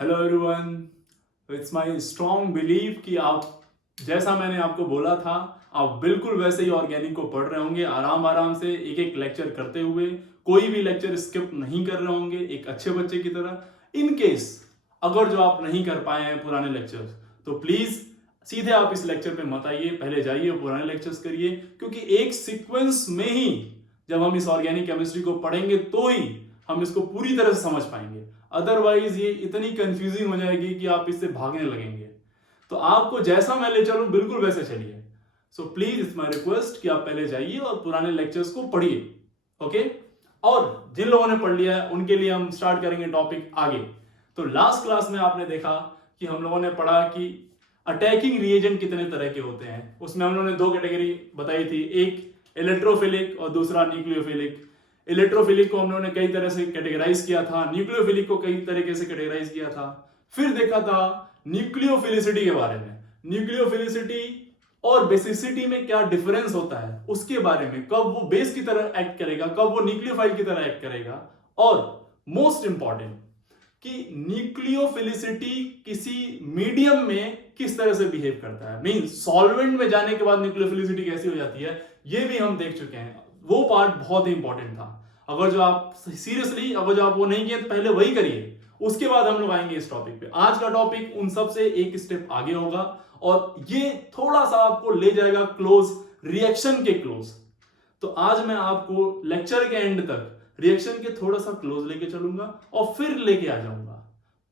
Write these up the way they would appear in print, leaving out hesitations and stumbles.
Hello everyone, it's my strong believe कि आप जैसा मैंने आपको बोला था आप बिल्कुल वैसे ही ऑर्गेनिक को पढ़ रहे होंगे, आराम आराम से एक एक लेक्चर करते हुए, कोई भी लेक्चर स्किप नहीं कर रहे होंगे एक अच्छे बच्चे की तरह। इन केस अगर जो आप नहीं कर पाए हैं पुराने लेक्चर्स, तो प्लीज सीधे आप इस लेक्चर पे मत आइए, पहले जाइए पुराने लेक्चर्स करिए, क्योंकि एक सीक्वेंस में ही जब हम इस ऑर्गेनिक केमिस्ट्री को पढ़ेंगे तो ही हम इसको पूरी तरह से समझ पाएंगे। अदरवाइज ये इतनी कंफ्यूजिंग हो जाएगी कि आप इससे भागने लगेंगे। तो आपको जैसा मैं ले चलूं बिल्कुल वैसे चलिए। So please it's my request कि आप पहले जाइए और पुराने लेक्चर्स को पढ़िए। ओके, और जिन लोगों ने पढ़ लिया है उनके लिए हम स्टार्ट करेंगे टॉपिक आगे। तो लास्ट क्लास में आपने देखा कि हम लोगों ने पढ़ा कि अटैकिंग रिएजेंट कितने तरह के होते हैं। उसमें हम लोगों ने दो कैटेगरी बताई थी, एक इलेक्ट्रोफिलिक और दूसरा न्यूक्लियोफिलिक। इलेक्ट्रोफिलिक को हम लोगों ने कई तरह से कैटेगराइज किया था, न्यूक्लियोफिलिक को कई तरीके से कैटेगराइज किया था। फिर देखा था न्यूक्लियोफिलिसिटी के बारे में, न्यूक्लियोफिलिसिटी और बेसिसिटी में क्या डिफरेंस होता है उसके बारे में, कब वो बेस की तरह एक्ट करेगा, कब वो न्यूक्लियोफाइल की तरह एक्ट करेगा, और मोस्ट इंपॉर्टेंट कि न्यूक्लियोफिलिसिटी किसी मीडियम में किस तरह से बिहेव करता है, मीन सॉल्वेंट में जाने के बाद न्यूक्लियोफिलिसिटी कैसी हो जाती है, ये भी हम देख चुके हैं। वो पार्ट बहुत ही इंपॉर्टेंट था। अगर जो आप सीरियसली अगर जो आप वो नहीं किए तो पहले वही करिए, उसके बाद हम लोग आएंगे इस टॉपिक पे। आज का टॉपिक उन सब से एक स्टेप आगे होगा और ये थोड़ा सा आपको ले जाएगा क्लोज, रिएक्शन के क्लोज। तो आज मैं आपको लेक्चर के एंड तक रिएक्शन के थोड़ा सा क्लोज लेके चलूंगा और फिर लेके आ जाऊंगा।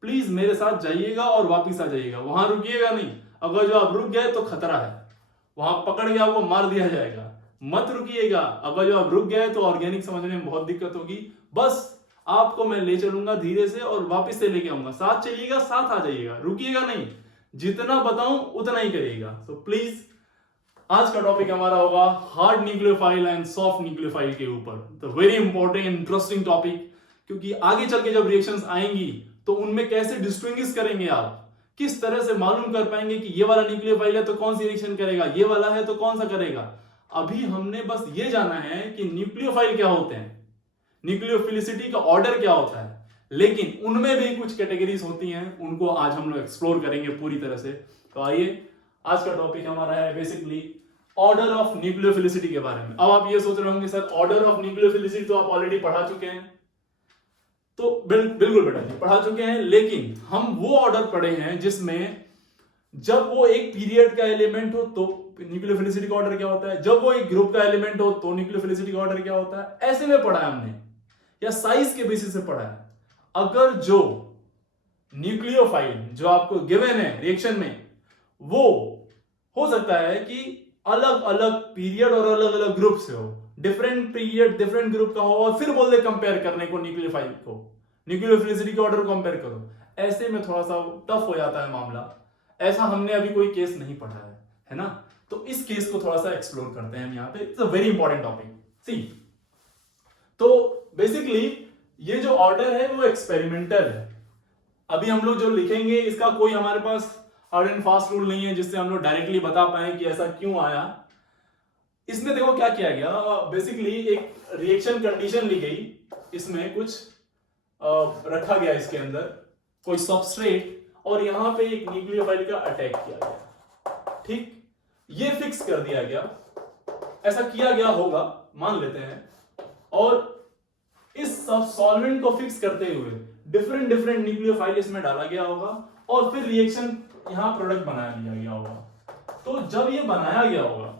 प्लीज मेरे साथ जाइएगा और वापिस आ जाइएगा, वहां रुकिएगा नहीं। अगर जो आप रुक गए तो खतरा है, वहां पकड़ के आपको मार दिया जाएगा। मत रुकिएगा, अगर जो आप रुक गए तो ऑर्गेनिक समझने में बहुत दिक्कत होगी। बस आपको मैं ले चलूंगा धीरे से और वापस से लेके आऊंगा। साथ चलिएगा, साथ आ जाइएगा, रुकिएगा नहीं। जितना बताऊं उतना ही करिएगा। तो प्लीज आज का टॉपिक हमारा होगा hard nucleophile and soft nucleophile के ऊपर। तो वेरी इंपॉर्टेंट इंटरेस्टिंग टॉपिक, क्योंकि आगे चल के जब रिएक्शंस आएंगी तो उनमें कैसे डिस्टिंग्विश करेंगे आप, किस तरह से मालूम कर पाएंगे कि ये वाला न्यूक्लियोफाइल है तो कौन सी रिएक्शन करेगा, ये वाला है तो कौन सा करेगा। अभी हमने बस ये जाना है कि न्यूक्लियोफाइल क्या होते हैं, न्यूक्लियोफिलिसिटी का ऑर्डर क्या होता है, लेकिन उनमें भी कुछ कैटेगरीज होती हैं, उनको आज हम लोग एक्सप्लोर करेंगे पूरी तरह से। तो आइए, आज का टॉपिक हमारा है बेसिकली ऑर्डर ऑफ न्यूक्लियोफिलिसिटी के बारे में। अब आप ये सोच रहे होंगे सर ऑर्डर ऑफ न्यूक्लियोफिलिसिटी तो आप ऑलरेडी पढ़ा चुके हैं। तो बिल्कुल बेटा जी पढ़ा चुके हैं, लेकिन हम वो ऑर्डर पढ़े हैं जिसमें जब वो एक पीरियड का एलिमेंट हो तो न्यूक्लियोफिलिसिटी का ऑर्डर क्या होता है, जब वो एक ग्रुप का एलिमेंट हो तो न्यूक्लियोफिलिसिटी का ऑर्डर क्या होता है, ऐसे में पढ़ा है हमने, या साइज के बेसिस से पढ़ा है। अगर जो न्यूक्लियोफाइल जो आपको गिवन है रिएक्शन में, वो हो सकता है कि अलग अलग पीरियड और अलग अलग ग्रुप से हो, डिफरेंट पीरियड डिफरेंट ग्रुप का हो, और फिर बोल दे कंपेयर करने को न्यूक्लियोफाइल को, न्यूक्लियोफिलिसिटी के ऑर्डर को कंपेयर करो, ऐसे में थोड़ा सा टफ हो जाता है मामला। ऐसा हमने अभी कोई केस नहीं पढ़ा है ना। तो इस केस को थोड़ा सा एक्सप्लोर करते हैं हम यहाँ पे। It's a very important topic. See, तो बेसिकली ये जो ऑर्डर है वो एक्सपेरिमेंटल है। अभी हम लोग जो लिखेंगे इसका कोई हमारे पास हार्ड एंड फास्ट रूल नहीं है जिससे हम लोग डायरेक्टली बता पाए कि ऐसा क्यों आया। इसमें देखो क्या किया गया, बेसिकली एक रिएक्शन कंडीशन ली गई, इसमें कुछ रखा गया, इसके अंदर कोई सबस्ट्रेट, और यहां पे एक न्यूक्लियोफाइल का अटैक किया गया। ठीक, ये फिक्स कर दिया गया, ऐसा किया गया होगा मान लेते हैं, और इस सब सॉल्वेंट को फिक्स करते हुए डिफरेंट डिफरेंट न्यूक्लियोफाइल इसमें डाला गया होगा, और फिर रिएक्शन यहां प्रोडक्ट बना लिया गया होगा। तो जब ये बनाया गया होगा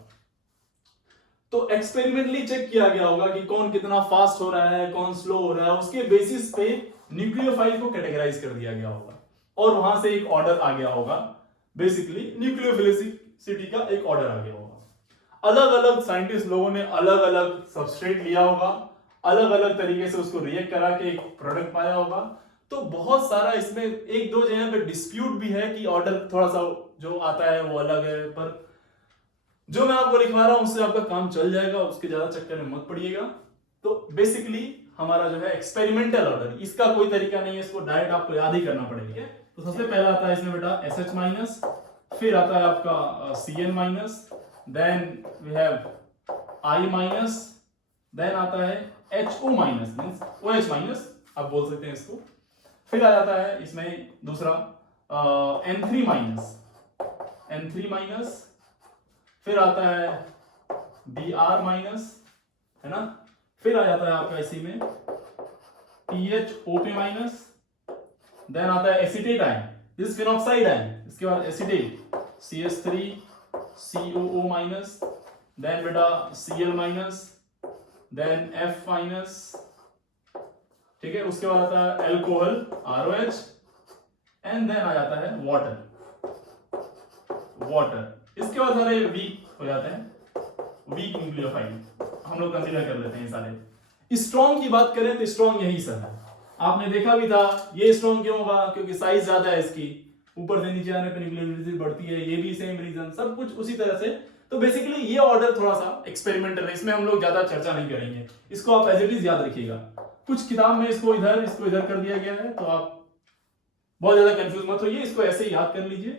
तो एक्सपेरिमेंटली चेक किया गया होगा कि कौन कितना फास्ट हो रहा है, कौन स्लो हो रहा है, उसके बेसिस पे न्यूक्लियोफाइल को कैटेगराइज कर दिया गया होगा, और वहां से एक ऑर्डर आ गया होगा, बेसिकली न्यूक्लियोफिलिसिटी का एक ऑर्डर आ गया होगा। अलग अलग साइंटिस्ट लोगों ने अलग अलग सबस्ट्रेट लिया होगा, अलग अलग तरीके से उसको रिएक्ट करा के एक प्रोडक्ट पाया होगा। तो बहुत सारा इसमें एक दो जगह पे डिस्प्यूट भी है कि ऑर्डर थोड़ा सा जो आता है वो अलग है, पर जो मैं आपको लिखवा रहा हूं उससे आपका काम चल जाएगा, उसके ज्यादा चक्कर में मत पड़िएगा। तो बेसिकली हमारा जो है एक्सपेरिमेंटल ऑर्डर, इसका कोई तरीका नहीं है, इसको डायरेक्ट आपको याद ही करना पड़ेगा। तो सबसे पहला आता है इसमें बेटा SH माइनस, फिर आता है आपका Cn minus, then we have I minus, then आता है HO minus means OH minus आप बोल सकते हैं इसको, फिर आ जाता है इसमें दूसरा N3 माइनस, फिर आता है Br माइनस, है ना, फिर आ जाता है आपका इसी में PHOP माइनस, देन आता है acetate ion, this phenoxide ion, इसके बाद एसीटेट CH3COO माइनस, देन बेटा Cl minus, then F minus, ठीक है, उसके बाद आता है एल्कोहल ROH, एंड देन आ जाता है वाटर, इसके बाद सारे वीक हो जाते हैं, वीक न्यूक्लियोफाइल हम लोग कंसीडर कर लेते हैं सारे। स्ट्रॉन्ग की बात करें तो स्ट्रॉन्ग यही सब है, आपने देखा भी था ये स्ट्रॉन्ग क्यों होगा, क्योंकि साइज ज्यादा है इसकी, ऊपर से नीचे आने पर न्यूक्लियोफिलिसिटी बढ़ती है, ये भी सेम रीजन, सब कुछ उसी तरह से। तो बेसिकली ये ऑर्डर थोड़ा सा एक्सपेरिमेंटल है, इसमें हम लोग ज्यादा चर्चा नहीं करेंगे, इसको आप एज इट इज याद रखिएगा। कुछ किताब में इसको इधर कर दिया गया है, तो आप बहुत ज्यादा कंफ्यूज मत होइए, इसको ऐसे ही याद कर लीजिए।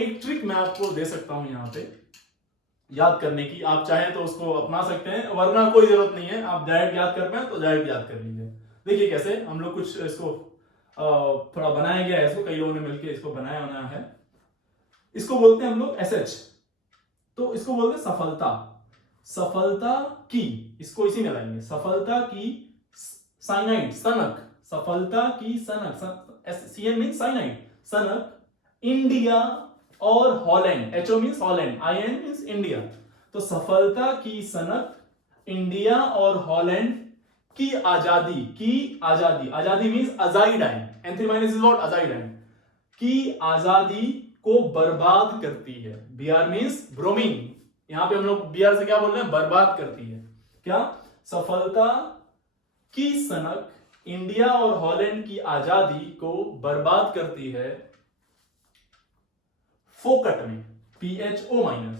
एक ट्रिक मैं आपको दे सकता हूं यहाँ पे याद करने की, आप चाहें तो उसको अपना सकते हैं, वरना कोई जरूरत नहीं है, आप डायरेक्ट याद कर पाए तो डायरेक्ट याद कर लीजिए। देखिए कैसे हम लोग कुछ इसको थोड़ा बनाया गया है, इसको कई लोगों ने मिलकर इसको बनाया है। इसको बोलते हैं हम लोग SH, तो इसको बोलते हैं सफलता की, इसको इसी में लाएंगे, सफलता की साइनाइड सनक, सफलता की सनक, CN मीन साइनाइड सनक, इंडिया और Holland, HO means Holland, IN means India, तो सफलता की सनक, इंडिया और हॉलैंड की आजादी means azide ion, N3 minus is what, azide ion, की आजादी को बर्बाद करती है, Br मीन्स ब्रोमीन, यहां पे हम लोग Br से क्या बोल रहे हैं, बर्बाद करती है, क्या, सफलता की सनक इंडिया और हॉलैंड की आजादी को बर्बाद करती है, फोकट में, PHO माइनस,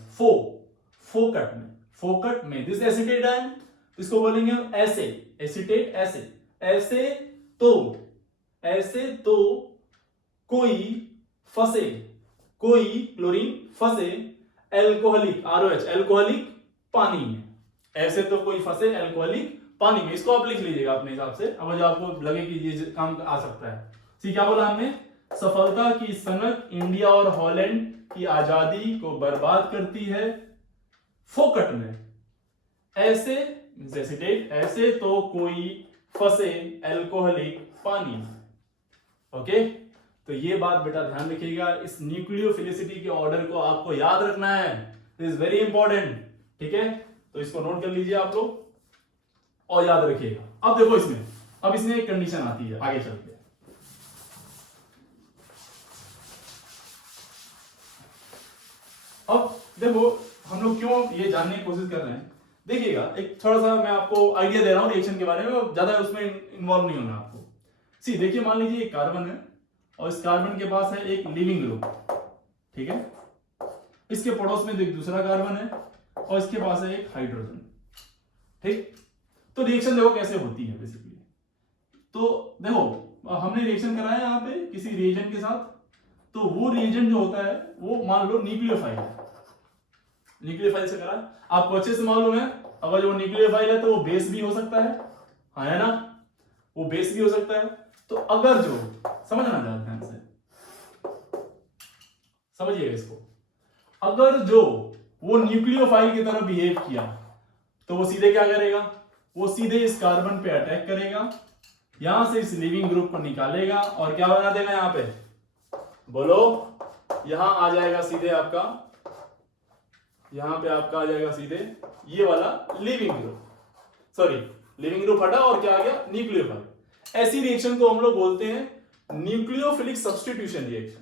फोकट में, दिस एसिटेट आयन, इसको बोलेंगे हम एसिटेट एसिड, ऐसे तो कोई क्लोरीन फंसे एल्कोहलिक ROH, एल्कोहलिक पानी में, ऐसे तो कोई फंसे एल्कोहलिक पानी में, इसको आप लिख लीजिएगा अपने हिसाब से, अब जो आपको लगे कि ये काम आ सकता है। ठीक, क्या बोला हमने, सफलता की सनक इंडिया और हॉलैंड की आजादी को बर्बाद करती है, फोकट में, ऐसे तो कोई फंसे एल्कोहलिक पानी में। ओके, तो ये बात बेटा ध्यान रखिएगा, इस न्यूक्लियोफिलिसिटी के ऑर्डर को आपको याद रखना है, दिस इज वेरी इंपॉर्टेंट, ठीक है, तो इसको नोट कर लीजिए आप लोग और याद रखिएगा। अब देखो इसमें एक कंडीशन आती है, आगे चलते हैं। अब देखो हम लोग क्यों ये जानने की कोशिश कर रहे हैं, देखिएगा एक थोड़ा सा मैं आपको आइडिया दे रहा हूं रिएक्शन के बारे में, ज्यादा उसमें इन्वॉल्व नहीं होना आपको। सी देखिए, मान लीजिए एक कार्बन है और इस कार्बन के पास है एक लिविंग ग्रुप, ठीक है, इसके पड़ोस में एक दूसरा कार्बन है और इसके पास है एक हाइड्रोजन, ठीक, तो रिएक्शन देखो कैसे होती है बेसिकली। तो देखो हमने रिएक्शन कराया यहाँ पे किसी रिएजेंट के साथ, तो वो रिएजेंट जो होता है वो मान लो न्यूक्लियोफाइल है, न्यूक्लियोफाइल से करा, आपको अच्छे से मालूम है, अगर वो न्यूक्लियोफाइल है तो वो बेस भी हो सकता है ना, वो बेस भी हो सकता है। तो अगर जो, समझना ध्यान से समझिएगा इसको, अगर जो वो न्यूक्लियोफाइल की तरह बिहेव किया तो वो सीधे क्या करेगा, वो सीधे इस कार्बन पे अटैक करेगा, यहां से इस लिविंग ग्रुप को निकालेगा और क्या बना देगा, यहां पे बोलो, यहां आ जाएगा सीधे आपका, यहां पे आपका आ जाएगा सीधे ये वाला leaving group, sorry leaving group हटा और क्या आ गया, न्यूक्लियोफाइल। ऐसी रिएक्शन को हम लोग बोलते हैं न्यूक्लियोफिलिक सब्स्टिट्यूशन रिएक्शन।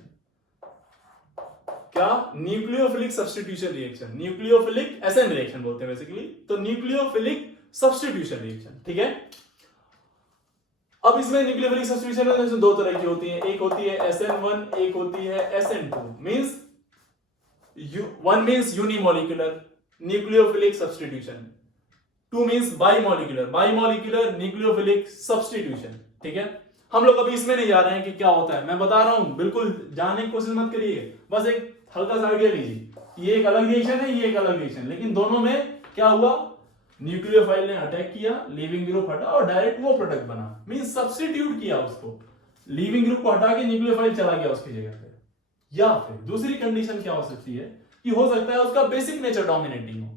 क्या, nucleophilic substitution reaction, nucleophilic SN reaction बोलते हैं बेसिकली, तो न्यूक्लियोफिलिक सब्स्टिट्यूशन रिएक्शन, ठीक है। अब इसमें न्यूक्लियोफिलिक सब्स्टिट्यूशन दो तरह की होती है, एक होती है SN1, एक होती है SN2, means one means unimolecular nucleophilic substitution, two means bimolecular nucleophilic substitution, ठीक है। हम लोग अभी इसमें नहीं जा रहे हैं कि क्या होता है, मैं बता रहा हूं, बिल्कुल जानने की कोशिश मत करिए, बस एक हल्का सा आइडिया लीजिए। ये एक अलग रिएक्शन है, ये एक अलग रिएक्शन, लेकिन दोनों में क्या हुआ, न्यूक्लियोफाइल ने अटैक किया, लिविंग ग्रुप हटा और डायरेक्ट वो प्रोडक्ट बना, मींस सब्स्टिट्यूट किया उसको, लीविंग ग्रुप को हटा के न्यूक्लियोफाइल चला गया उसकी जगह पे। या फिर दूसरी कंडीशन क्या हो सकती है कि हो सकता है उसका बेसिक नेचर डोमिनेटिंग हो।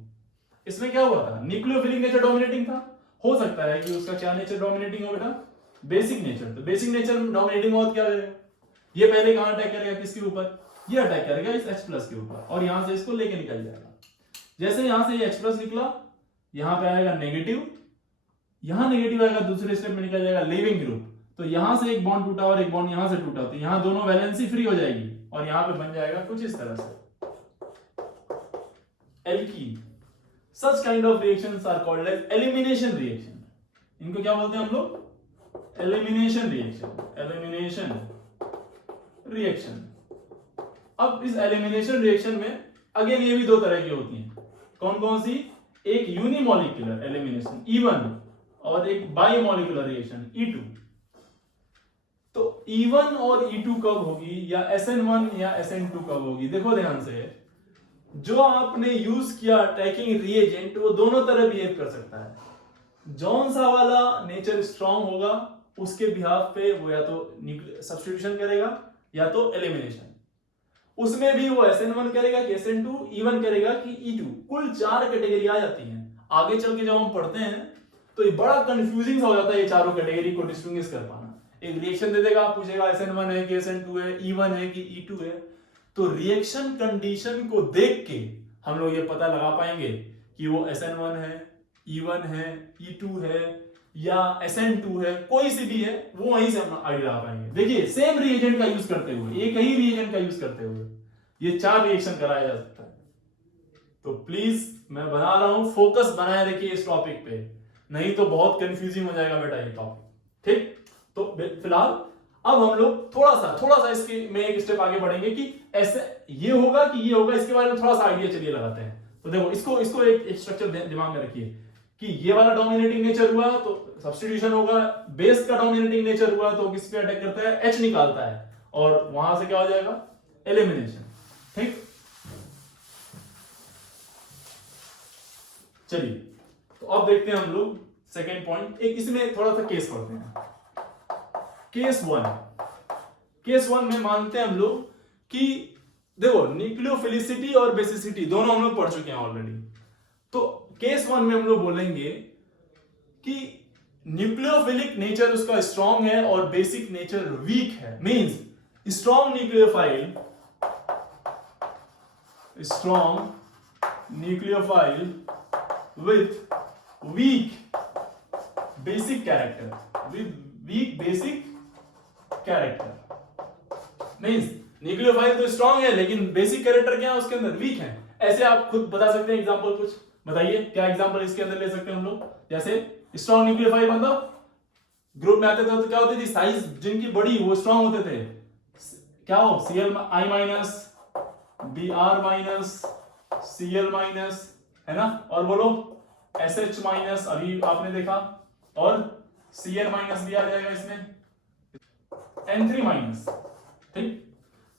इसमें क्या हुआ था, न्यूक्लियोफिलिक नेचर डोमिनेटिंग था, हो सकता है कि उसका क्या नेचर डोमिनेटिंग हो बेटा, बेसिक नेचर। तो बेसिक नेचर डोमिनेटिंग हो तो क्या करेगा, ये पहले कहां अटैक करेगा, किसके ऊपर, ये अटैक करेगा इस H प्लस के ऊपर, और यहां से इसको लेके निकल जाएगा। जैसे यहां से ये H प्लस निकला, यहां पे आएगा नेगेटिव, यहां नेगेटिव आएगा, दूसरे स्टेप में निकल जाएगा लीविंग ग्रुप। तो यहां से एक बॉन्ड टूटा और एक बॉन्ड यहां से टूटा, तो यहां दोनों वैलेंसी फ्री हो जाएगी और यहां पे बन जाएगा कुछ इस तरह से alkene. Such kind of reactions are called as elimination reaction. इनको क्या बोलते हैं हम लोग, elimination reaction, elimination reaction। अब इस elimination reaction में अगेन ये भी दो तरह की होती हैं, कौन कौन सी, एक यूनिमोलिकुलर एलिमिनेशन E1 और एक बाइमोलिकुलर रिएक्शन E2। तो E1 और E2 कब होगी, या SN1 या SN2 कब होगी, देखो ध्यान से, जो आपने यूज किया अटैकिंग रिएजेंट वो दोनों तरह बिहेव कर सकता है। जौन सा वाला नेचर स्ट्रांग होगा उसके बिहाफ पे वो या तो सब्स्टिट्यूशन करेगा या तो एलिमिनेशन। उसमें भी वो SN1 करेगा कि SN2, E1 करेगा कि E2। कुल 4 कैटेगरी आ जाती हैं। आगे चल के जब हम पढ़ते हैं तो ये बड़ा कंफ्यूजिंग हो जाता है ये चारों कैटेगरी को डिस्टिंग्विश कर पाना। एक रिएक्शन दे देगा, पूछेगा SN1 है कि SN2 है, E1 है कि E2 है। तो रिएक्शन कंडीशन को देख के हम लोग ये पता लगा पाएंगे कि वो SN1 है, E1 है, E2 है या SN2 है, कोई सी भी है, वो वहीं से हम आइडिया लगा पाएंगे। देखिए सेम रिएजेंट का यूज करते हुए, एक ही रिएजेंट का यूज करते हुए ये 4 रिएक्शन कराया जा सकता है। तो प्लीज मैं बना रहा हूं, फोकस बनाए रखिए इस टॉपिक पे, नहीं तो बहुत कंफ्यूजिंग हो जाएगा बेटा ये टॉपिक। ठीक, तो फिलहाल अब हम लोग थोड़ा सा इसके में एक स्टेप आगे बढ़ेंगे कि ऐसे ये होगा कि ये होगा, इसके बारे में थोड़ा सा आइडिया चलिए लगाते हैं। तो देखो इसको एक स्ट्रक्चर दिमाग में रखिए कि ये वाला डोमिनेटिंग नेचर हुआ तो सब्स्टिट्यूशन होगा, बेस का डोमिनेटिंग नेचर हुआ तो किस पे अटैक करता है, H निकालता है, और वहां से क्या हो जाएगा, एलिमिनेशन। ठीक, चलिए तो अब देखते हैं हम लोग सेकेंड पॉइंट, एक इसमें थोड़ा सा केस पढ़ते हैं। केस वन में मानते हैं हम लोग कि देखो न्यूक्लियोफिलिसिटी और बेसिसिटी दोनों हम लोग पढ़ चुके हैं ऑलरेडी। तो केस वन में हम लोग बोलेंगे कि न्यूक्लियोफिलिक नेचर उसका स्ट्रॉन्ग है और बेसिक नेचर वीक है। Means strong nucleophile with week basic character, means nucleophile तो स्ट्रॉन्ग है लेकिन बेसिक कैरेक्टर क्या है उसके अंदर, वीक है। ऐसे आप खुद बता सकते हैं, एग्जांपल कुछ बताइए, क्या एग्जांपल इसके अंदर ले सकते हैं हम लोग। जैसे स्ट्रॉन्ग न्यूक्लियोफाइल मतलब ग्रुप में आते थे तो क्या होती थी, साइज जिनकी बड़ी वो स्ट्रॉन्ग होते थे, क्या हो, Cl- minus, Br minus, Cl minus, है ना, और बोलो SH माइनस, अभी आपने देखा, और Cl माइनस भी आ जाएगा इसमें, N3 माइनस। ठीक,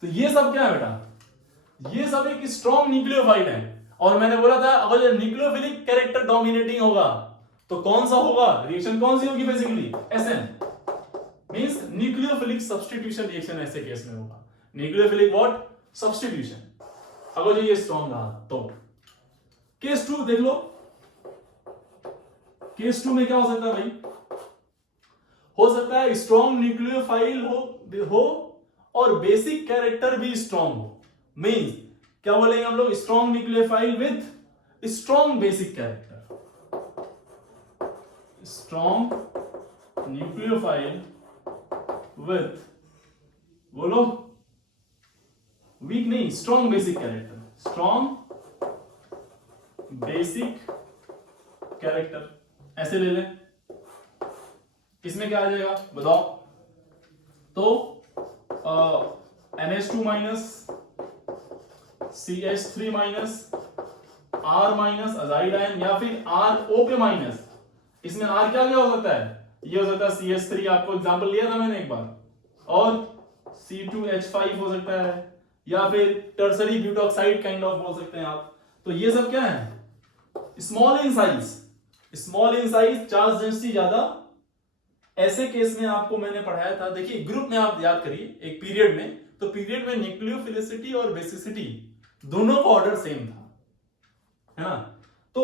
तो ये सब क्या है बेटा, ये सब एक स्ट्रॉन्ग न्यूक्लियोफाइल है। और मैंने बोला था अगर न्यूक्लियोफिलिक कैरेक्टर डोमिनेटिंग होगा तो कौन सा होगा, रिएक्शन कौन सी होगी, basically SN, means nucleophilic substitution reaction ऐसे केस में होगा। न्यूक्लियोफिलिक व्हाट, सब्स्टिट्यूशन, अगर ये स्ट्रॉन्ग रहा तो। केस 2 देख लो, केस 2 में क्या हो सकता है भाई, हो सकता है स्ट्रॉन्ग न्यूक्लियोफाइल हो और बेसिक कैरेक्टर भी स्ट्रॉन्ग हो। मींस क्या बोलेंगे हम लोग, strong nucleophile with strong basic character, strong nucleophile with, बोलो वीक नहीं, strong basic character, strong basic character, ऐसे ले लें। इसमें क्या आ जाएगा बताओ, तो NH2 minus, CH3 minus, R minus azide ion, या फिर RO पे माइनस। इसमें R क्या क्या हो सकता है, ये हो सकता है CH3, आपको एग्जांपल लिया था मैंने एक बार, और C2H5 हो सकता है, या फिर टर्सरी ब्यूटॉक्साइड काइंड ऑफ बोल सकते हैं आप। तो ये सब क्या है, small in size, charge density ज्यादा ऐसे केस में आपको मैंने पढ़ाया था, देखिए ग्रुप में आप याद करिए एक पीरियड में, तो पीरियड में न्यूक्लियोफिलिसिटी और बेसिसिटी दोनों का ऑर्डर सेम था, है ना। तो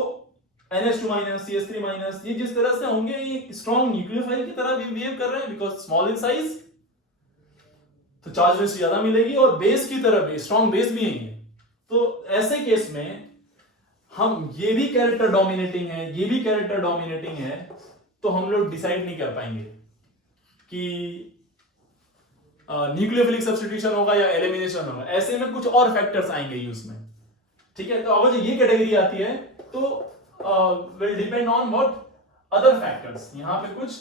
NH2 माइनस CH3 माइनस ये जिस तरह से होंगे ये स्ट्रॉन्ग न्यूक्लियोफाइल की तरह बिहेव कर रहे हैं बिकॉज स्मॉल इन साइज, तो चार्ज डेंसिटी ज्यादा मिलेगी और बेस की तरह भी स्ट्रॉन्ग बेस भी है। तो ऐसे केस में हम ये भी कैरेक्टर डोमिनेटिंग है, ये भी कैरेक्टर डोमिनेटिंग है, तो हम लोग डिसाइड नहीं कर पाएंगे कि न्यूक्लियोफिलिक सब्स्टिट्यूशन होगा या एलिमिनेशन होगा। ऐसे में कुछ और फैक्टर्स आएंगे यूज में, ठीक है। तो अगर ये कैटेगरी आती है तो will depend on what other factors, यहां पे कुछ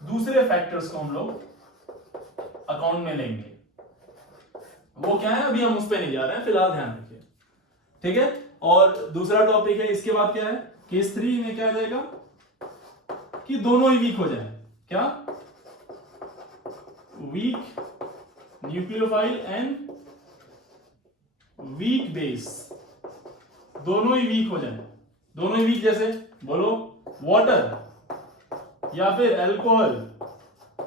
दूसरे फैक्टर्स को हम लोग अकाउंट में लेंगे। वो क्या है अभी हम उस पर नहीं जा रहे हैं, फिलहाल ध्यान रखिए, ठीक है। और दूसरा टॉपिक है इसके बाद क्या है, केस 3 में क्या आ जाएगा कि दोनों ही वीक हो जाए, क्या weak nucleophile and weak base, दोनों ही वीक हो जाए। दोनों ही वीक जैसे बोलो वाटर या फिर अल्कोहल,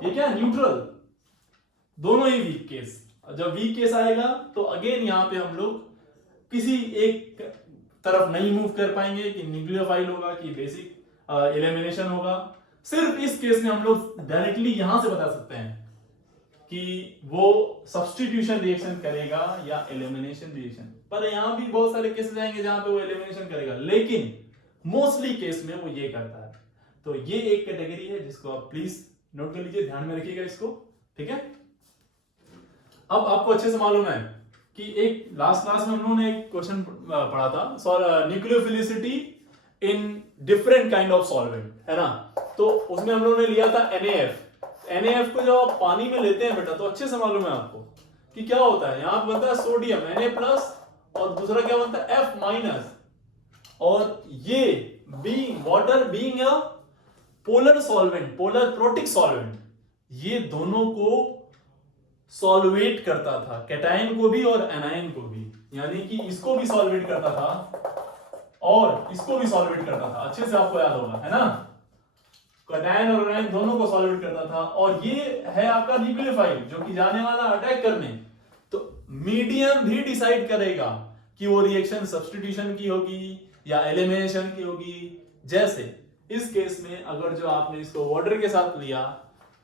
ये क्या न्यूट्रल, दोनों ही वीक केस। जब वीक केस आएगा तो अगेन यहां पे हम लोग किसी एक तरफ नहीं मूव कर पाएंगे कि न्यूक्लियोफाइल होगा कि बेसिक एलिमिनेशन होगा। सिर्फ इस केस में हम लोग डायरेक्टली यहां से बता सकते हैं कि वो सब्स्टिट्यूशन रिएक्शन करेगा या एलिमिनेशन रिएक्शन, पर यहां भी बहुत सारे केसेस आएंगे जहां पे वो एलिमिनेशन करेगा, लेकिन मोस्टली केस में वो ये करता है। तो ये एक कैटेगरी है जिसको आप प्लीज नोट कर लीजिए, ध्यान में रखिएगा इसको, ठीक है। अब आपको अच्छे से मालूम है कि एक लास्ट क्लास में हम लोगों ने एक क्वेश्चन पढ़ा था, nucleophilicity in different kind of solvent, है ना। तो उसमें हम लोगों ने लिया था NaF को जब आप पानी में लेते हैं बेटा तो अच्छे से मालूम है आपको कि क्या होता है, यहां पर बनता है सोडियम Na+ और दूसरा क्या बनता है F-, और ये being water being a polar solvent, polar protic solvent, ये दोनों को सॉल्वेट करता था, कैटायन को भी और एनायन को भी, यानी कि इसको भी सॉल्वेट करता था और इसको भी सॉल्वेट करता था, अच्छे से आपको याद होगा, है ना। कैटायन और एनायन दोनों को सॉल्वेट करता था, और ये है आपका न्यूक्लियोफाइल जो कि जाने वाला अटैक करने। तो मीडियम भी डिसाइड करेगा कि वो रिएक्शन सब्स्टिट्यूशन की होगी या एलिमिनेशन की होगी। जैसे इस केस में अगर जो आपने इसको वाटर के साथ लिया,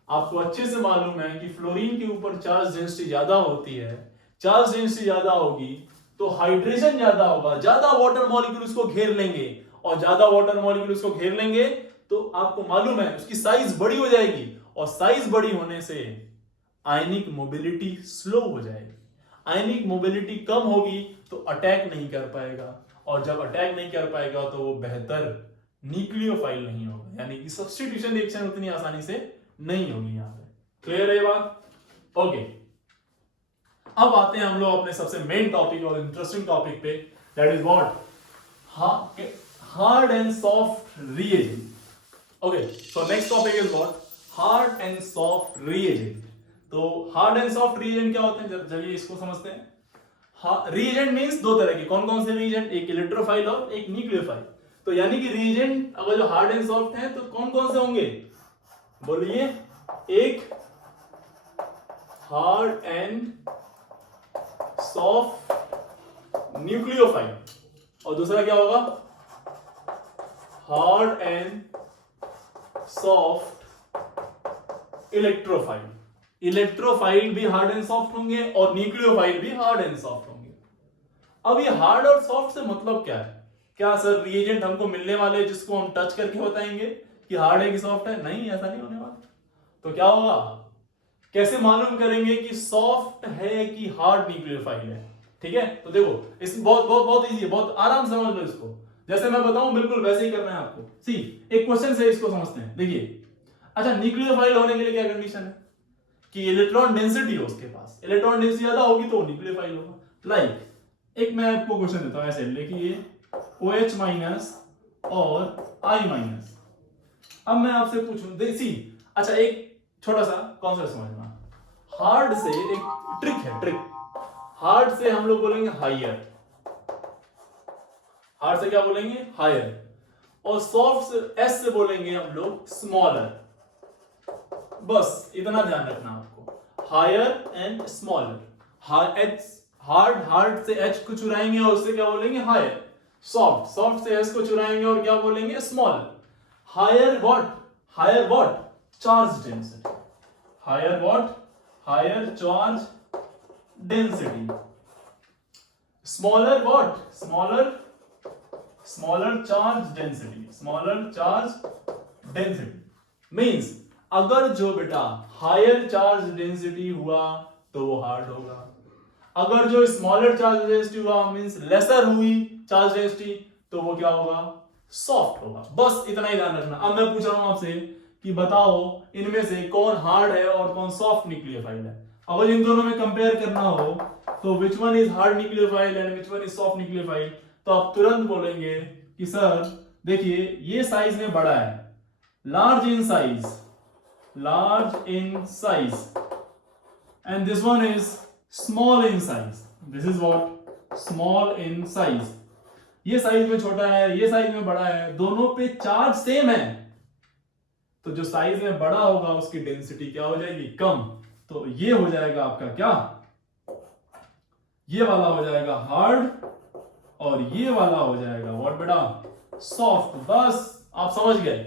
आपको अच्छे से मालूम है कि फ्लोरीन के ऊपर चार्ज डेंसिटी ज्यादा होती है, चार्ज डेंसिटी ज्यादा होगी तो हाइड्रेशन ज्यादा होगा, ज्यादा वाटर मॉलिक्यूल उसको घेर लेंगे, और ज्यादा वाटर मॉलिक्यूल उसको घेर लेंगे तो आपको मालूम है उसकी साइज बड़ी हो जाएगी, और साइज बड़ी होने से आयनिक मोबिलिटी स्लो हो जाएगी। आयनिक मोबिलिटी कम होगी तो अटैक नहीं कर पाएगा, और जब अटैक नहीं कर पाएगा तो वो बेहतर न्यूक्लियोफाइल नहीं होगा, यानी कि सब्स्टिट्यूशन रिएक्शन उतनी आसानी से नहीं होगी। यहां पे क्लियर है ये बात, ओके। अब आते हैं हम लोग अपने सबसे मेन टॉपिक और इंटरेस्टिंग टॉपिक पे, that is what hard and soft reagent. Okay, so next topic is what hard and soft reagent. तो हार्ड एंड सॉफ्ट रिएजेंट क्या होते हैं, चलिए इसको समझते हैं। रिएजेंट मींस दो तरह के, कौन कौन से रिएजेंट, एक इलेक्ट्रोफाइल और एक न्यूक्लियोफाइल। तो यानी कि रिएजेंट अगर जो हार्ड एंड सॉफ्ट हैं तो कौन कौन से होंगे, बोलिए। एक हार्ड एंड सॉफ्ट न्यूक्लियोफाइल, और दूसरा क्या होगा, hard and soft electrophile. Electrophile भी हार्ड एंड सॉफ्ट होंगे और न्यूक्लियोफाइल भी हार्ड एंड सॉफ्ट होंगे। अब ये हार्ड और सॉफ्ट से मतलब क्या है, क्या सर रिएजेंट हमको मिलने वाले जिसको हम टच करके बताएंगे कि हार्ड है कि सॉफ्ट है, नहीं, ऐसा नहीं होने वाला। तो क्या होगा, कैसे मालूम करेंगे कि सॉफ्ट है कि हार्ड न्यूक्लियोफाइल है, ठीक है। तो देखो इस बहुत बहुत बहुत इजी है, बहुत आराम से समझ लो इसको, जैसे मैं बताऊं बिल्कुल वैसे ही करना है आपको। सी एक क्वेश्चन से इसको समझते हैं, देखिए। अच्छा, न्यूक्लियोफाइल होने के लिए क्या कंडीशन है कि इलेक्ट्रॉन डेंसिटी हो उसके पास, इलेक्ट्रॉन डेंसिटी ज्यादा होगी तो न्यूक्लियोफाइल होगा। लाइक एक मैं आपको क्वेश्चन देता हूं, ऐसे लिखिए OH- और I-। अब मैं आपसे पूछूं, देखिए अच्छा एक छोटा सा कॉन्सेप्ट समझना, हार्ड से एक ट्रिक है, ट्रिक। हार्ड से हम लोग बोलेंगे हायर, हार्ड से क्या बोलेंगे हायर, और सॉफ्ट से S से बोलेंगे हम लोग स्मॉलर। बस इतना ध्यान रखना आपको, हायर एंड स्मॉलर। हार्ड से एच को चुराएंगे और उससे क्या बोलेंगे हायर, सॉफ्ट से एस को चुराएंगे और क्या बोलेंगे smaller. Higher what charge density, higher charge density. Smaller charge density means अगर जो बेटा हायर चार्ज डेंसिटी हुआ तो वो हार्ड होगा, अगर जो स्मॉलर चार्ज डेंसिटी हुआ मींस लेसर हुई चार्ज डेंसिटी तो वो क्या होगा, सॉफ्ट होगा। बस इतना ही ध्यान रखना। अब मैं पूछ रहा हूं आपसे कि बताओ इनमें से कौन हार्ड है और कौन सॉफ्ट न्यूक्लियोफाइल है। अगर इन दोनों में कंपेयर करना हो तो which one is hard nucleophile and which one is soft nucleophile, तो आप तुरंत बोलेंगे कि सर देखिए ये साइज में बड़ा है, large in size and this one is small in size. This is what small in size. ये साइज में छोटा है, ये साइज में बड़ा है, दोनों पे चार्ज सेम है, तो जो साइज में बड़ा होगा उसकी डेंसिटी क्या हो जाएगी, कम। तो ये हो जाएगा आपका क्या, ये वाला हो जाएगा हार्ड और ये वाला हो जाएगा व्हाट बेटा, सॉफ्ट। बस आप समझ गए।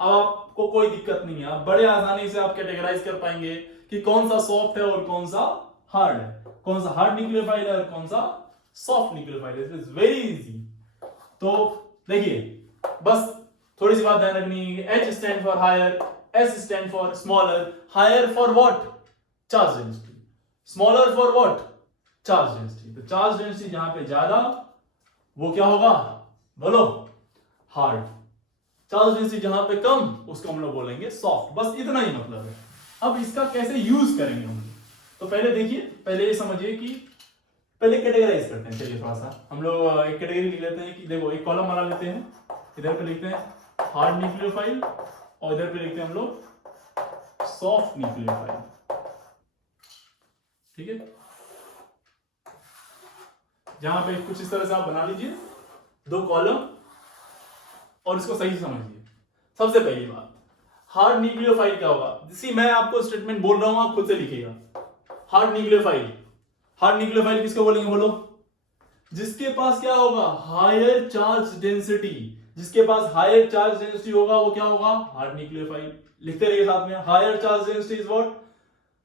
अब आपको कोई दिक्कत नहीं है, आप बड़े आसानी से आप कैटेगराइज कर पाएंगे कि कौन सा सॉफ्ट है और कौन सा हार्ड है, कौन सा हार्ड न्यूक्लियोफाइल है और कौन सा सॉफ्ट न्यूक्लियोफाइल है। It is very easy. तो देखिए बस थोड़ी सी बात ध्यान रखनी है, H stand for higher, S stand for smaller. Higher for what, charge density, smaller for what, charge density. तो चार्ज डेंसिटी जहां पे ज्यादा वो क्या होगा, बोलो हार्ड। चार्ज डेंसिटी जहां पे कम उसको हम लोग बोलेंगे सॉफ्ट। बस इतना ही मतलब है। अब इसका कैसे यूज करेंगे हम, तो पहले देखिए, पहले ये समझिए कि पहले कैटेगराइज करते हैं। चलिए थोड़ा सा हम लोग एक कैटेगरी लिख लेते हैं कि देखो एक कॉलम बना लेते हैं, इधर पे लिखते हैं हार्ड न्यूक्लियोफाइल और इधर पे लिखते हैं हम लोग सॉफ्ट न्यूक्लियोफाइल। ठीक है, जहां पे कुछ इस तरह से आप बना लीजिए दो कॉलम और इसको सही से समझिए। सबसे पहली बात, हार्ड न्यूक्लियोफाइल क्या होगा, जैसे मैं आपको स्टेटमेंट बोल रहा हूं आप खुद से लिखिएगा। हार्ड न्यूक्लियोफाइल किसको बोलेंगे, बोलो, जिसके पास क्या होगा, हायर चार्ज डेंसिटी। जिसके पास हायर चार्ज डेंसिटी होगा वो क्या होगा, हार्ड न्यूक्लियोफाइल। लिखते रहिए साथ में, higher charge density is what,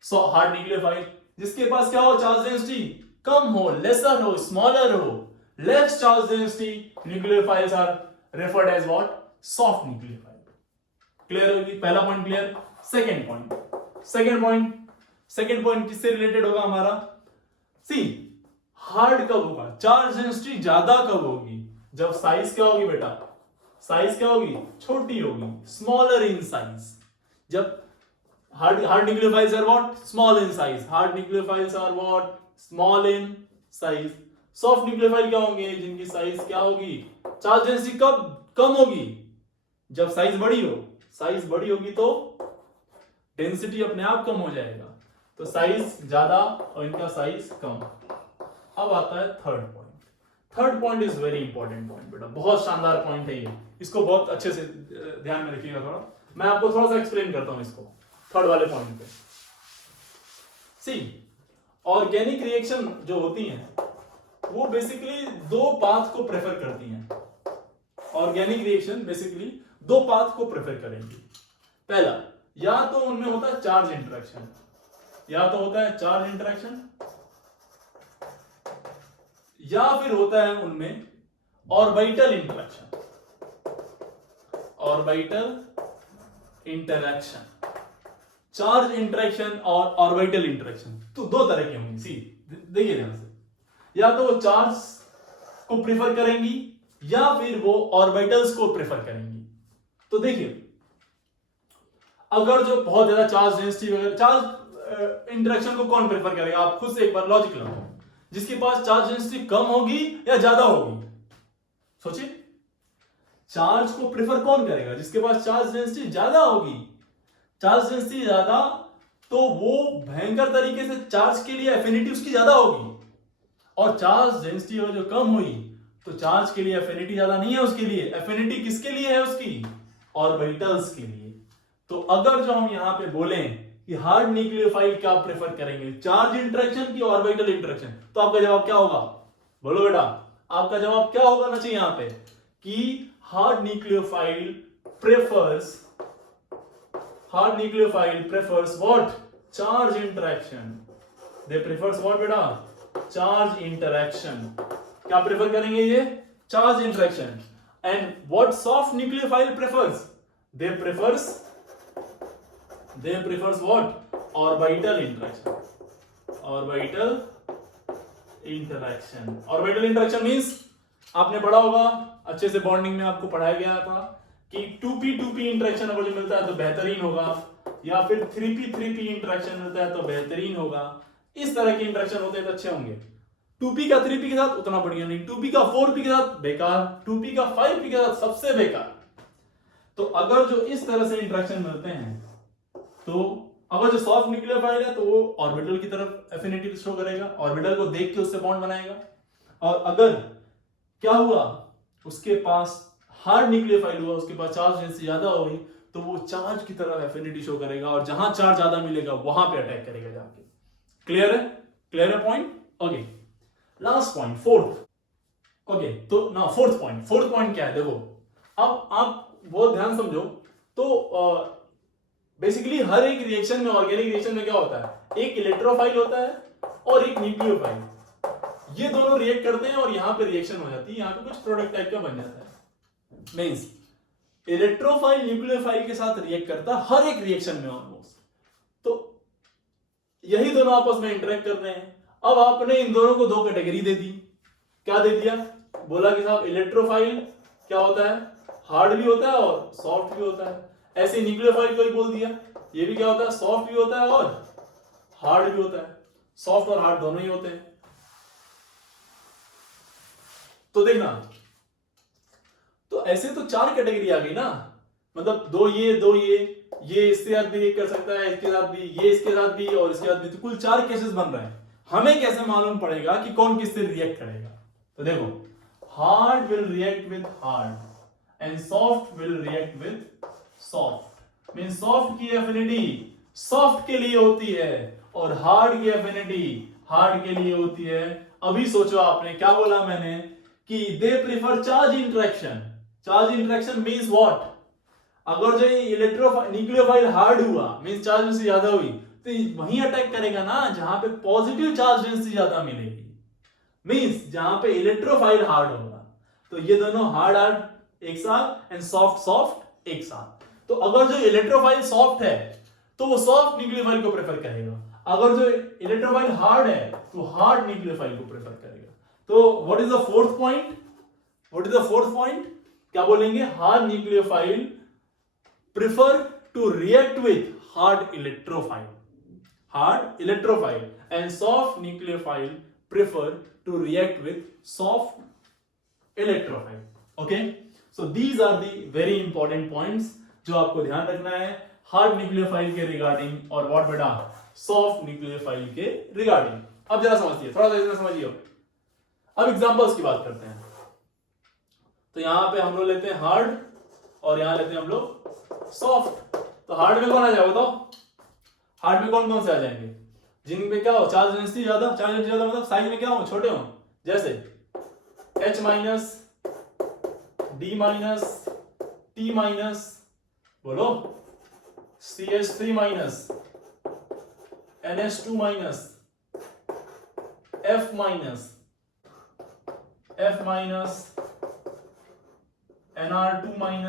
so hard nucleophile. जिसके पास क्या हो, चार्ज डेंसिटी कम हो, लेसर हो, स्मॉलर हो, less charge density nucleophiles are referred as what, soft nucleophile. Clear होगी, पहला पॉइंट क्लियर। सेकंड पॉइंट किससे रिलेटेड होगा हमारा, सी हार्ड कब होगा, चार्ज डेंसिटी ज्यादा कब होगी, जब साइज क्या होगी बेटा, साइज क्या होगी, छोटी होगी, स्मॉलर इन साइज। जब hard nucleophiles are what, small in size. Hard nucleophiles are what, small in size. Soft nucleophile क्या होंगे, जिनकी साइज क्या होगी, चार्ज डेंसिटी कब कम होगी, जब साइज बड़ी हो। साइज बड़ी होगी तो डेंसिटी अपने आप कम हो जाएगा, तो साइज ज्यादा और इनका साइज कम। अब आता है third point is very important point बेटा, बहुत शानदार पॉइंट है ये, इसको बहुत अच्छे से ध्यान में रखिएगा। थोड़ा मैं आपको थोड़ा सा एक्सप्लेन करता हूं इसको थर्ड वाले पॉइंट पे। सी ऑर्गेनिक रिएक्शन जो होती हैं वो बेसिकली दो पाथ को प्रेफर करती हैं। ऑर्गेनिक रिएक्शन बेसिकली दो पाथ को प्रेफर करेंगी। पहला, या तो उनमें होता है चार्ज इंटरेक्शन, या फिर होता है उनमें ऑर्बिटल इंटरैक्शन। चार्ज इंटरेक्शन और ऑर्बिटल इंटरेक्शन तो दो तरह की होंगी। सी देखिए ध्यान से, या तो वो चार्ज को प्रेफर करेंगी या फिर वो ऑर्बिटल्स को प्रेफर करेंगी। तो देखिए, अगर जो बहुत ज्यादा चार्ज डेंसिटी वगैरह, चार्ज इंटरेक्शन को कौन प्रेफर करेगा, आप खुद से एक बार लॉजिक लगाओ। जिसके पास चार्ज डेंसिटी कम होगी या ज्यादा होगी, सोचिए। चार्ज को प्रेफर कौन करेगा, जिसके पास चार्ज डेंसिटी ज्यादा होगी। चार्ज डेंसिटी ज्यादा तो वो भयंकर तरीके से चार्ज के लिए एफिनिटी उसकी ज्यादा होगी, और चार्ज डेंसिटी जो कम हुई तो चार्ज के लिए एफिनिटी ज्यादा नहीं है उसके लिए। एफिनिटी किसके लिए है उसकी, ऑर्बिटल्स के लिए। तो अगर जो हम यहाँ पे बोलें कि हार्ड न्यूक्लियोफाइल क्या प्रेफर करेंगे, चार्ज इंटरेक्शन की ऑर्बिटल इंटरेक्शन, तो आपका जवाब क्या होगा? बोलो बेटा, आपका जवाब क्या होगा ना चाहिए यहाँ पे कि hard nucleophile prefers what? Charge interaction. They prefers what बेटा? Charge interaction. क्या प्रेफर करेंगे ये? Charge interaction. And what soft nucleophile prefers? They prefers what? Orbital interaction means आपने पढ़ा होगा अच्छे से, बॉन्डिंग में आपको पढ़ाया गया था कि 2p इंटरेक्शन अगर जो मिलता है तो बेहतरीन होगा, या फिर 3p इंटरेक्शन मिलता है तो बेहतरीन होगा। इस तरह के इंटरेक्शन होते हैं तो अच्छे होंगे। 2p का 3p के साथ उतना बढ़िया नहीं, 2p का 4p के साथ बेकार, 2p का 5p के साथ सबसे बेकार। तो अगर जो इस तरह से इंटरेक्शन मिलते हैं, तो अगर जो सॉफ्ट न्यूक्लियोफाइल है तो वो ऑर्बिटल की तरफ एफिनिटी शो करेगा, ऑर्बिटल को देख के उससे बॉन्ड बनाएगा। और अगर क्या हुआ, उसके पास हार्ड न्यूक्लियोफाइल हुआ, उसके पास चार्ज डेंसिटी ज्यादा हुई, तो वो चार्ज की तरफ एफिनिटी शो करेगा और जहां चार्ज ज्यादा मिलेगा वहां पे अटैक करेगा जाके। क्लियर है point? Okay, last point, fourth. Okay, तो ना फोर्थ पॉइंट क्या है? देखो, अब आप बहुत ध्यान समझो। तो बेसिकली हर एक रिएक्शन में, ऑर्गेनिक रिएक्शन में क्या होता है? एक इलेक्ट्रोफाइल होता है और एक न्यूक्लियोफाइल। ये दोनों रिएक्ट करते हैं और यहां पे रिएक्शन हो जाती है, यहां पे कुछ प्रोडक्ट टाइप का बन जाता है। मींस इलेक्ट्रोफाइल न्यूक्लियोफाइल के साथ रिएक्ट करता है हर एक रिएक्शन में ऑलमोस्ट। तो यही दोनों आपस में इंटरेक्ट कर रहे हैं। अब आपने इन दोनों को दो कैटेगरी दे दी। क्या दे दिया? बोला कि साहब इलेक्ट्रोफाइल क्या होता है? हार्ड भी होता है और सॉफ्ट भी होता है। ऐसे न्यूक्लियोफाइल को ही बोल दिया, ये भी क्या होता है? सॉफ्ट भी होता है और हार्ड भी होता है। सॉफ्ट और हार्ड दोनों ही होते हैं। तो देखना, तो ऐसे तो चार कैटेगरी आ गई ना, मतलब दो ये इसके साथ भी रिएक्ट कर सकता है, इसके साथ भी, ये इसके साथ भी और इसके साथ भी, तो कुल 4 केसेस बन रहे हैं। हमें कैसे मालूम पड़ेगा कि कौन किससे रिएक्ट करेगा? तो देखो, hard will react with hard and soft will react with soft. Mean soft की एफिनिटी सॉफ्ट के लिए होती है और हार्ड की एफिनिटी हार्ड के लिए होती है। अभी सोचो आपने क्या बोला मैंने कि they prefer charge interaction means what? अगर जो न्यूक्लियोफाइल हार्ड हुआ मींस चार्ज डेंसिटी ज्यादा हुई, तो वहीं अटैक करेगा ना जहां पे पॉजिटिव चार्ज डेंसिटी ज्यादा मिलेगी। मींस जहां पे इलेक्ट्रोफाइल हार्ड होगा। तो ये दोनों हार्ड एक साथ एंड सॉफ्ट एक साथ। तो अगर जो इलेक्ट्रोफाइल सॉफ्ट है तो वो सॉफ्ट न्यूक्लियोफाइल को प्रेफर करेगा, अगर जो इलेक्ट्रोफाइल हार्ड है तो हार्ड न्यूक्लियोफाइल को प्रेफर करेगा। तो what is the fourth point? क्या बोलेंगे? Hard nucleophile prefer to react with hard electrophile and soft nucleophile prefer to react with soft electrophile. Okay, so these are the very important points जो आपको ध्यान रखना है hard nucleophile के regarding और what बेटा सॉफ्ट न्यूक्लियोफाइल के regarding. अब जरा समझिए, थोड़ा सा समझिए। अब एग्जांपल्स की बात करते हैं। तो यहां पे हम लोग लेते हैं हार्ड और यहां लेते हैं हम लोग सॉफ्ट। तो हार्ड में कौन आ जाएगा बताओ? हार्ड में कौन कौन से आ जाएंगे? जिनमें क्या हो? चार्ज डेंसिटी ज्यादा मतलब साइज में क्या हो? छोटे हो, जैसे H- D-, T-, बोलो CH3-, NH2-, F-, NR2-,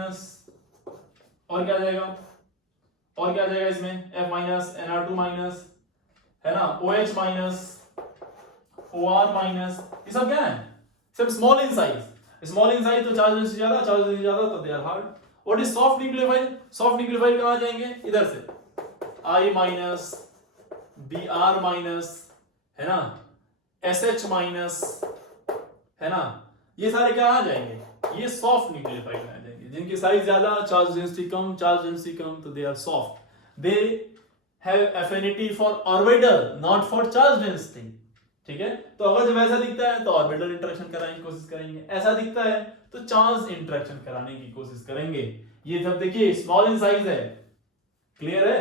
और क्या जाएगा इसमें? F-, NR2-, है ना, OH-, OR-, ये सब क्या है? सब स्मॉल इन साइज तो चार्ज डेंसिटी ज्यादा तो they are hard. What is soft nucleophile कहां जाएंगे? इधर से I-, Br-, है ना, SH-, है ना, ये सारे क्या आ जाएंगे? ये सॉफ्ट न्यूक्लियोफाइल आ जाएंगे। जिनकी साइज ज्यादा, चार्ज डेंसिटी कम, तो they are soft. They have affinity for orbital not for charge density. ठीक है, तो अगर जब ऐसा दिखता है तो ऑर्बिटल इंटरेक्शन कराने की कोशिश करेंगे, ऐसा दिखता है तो चार्ज इंटरेक्शन कराने की कोशिश करेंगे। ये जब देखिए स्मॉल इन साइज है क्लियर है?